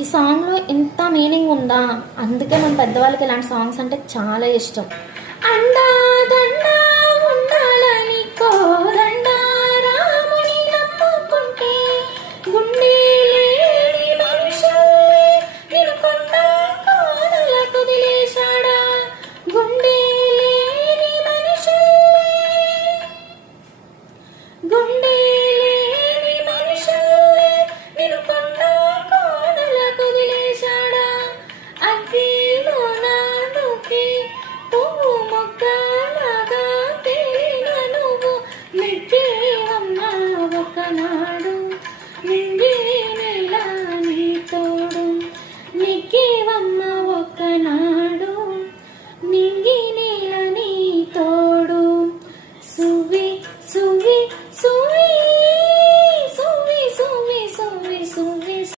ఈ సాంగ్లో ఇంత మీనింగ్ ఉందా, అందుకే మన పెద్దవాళ్ళకి ఇలాంటి సాంగ్స్ అంటే చాలా ఇష్టం. అండా దండా ఉండాలని కోరి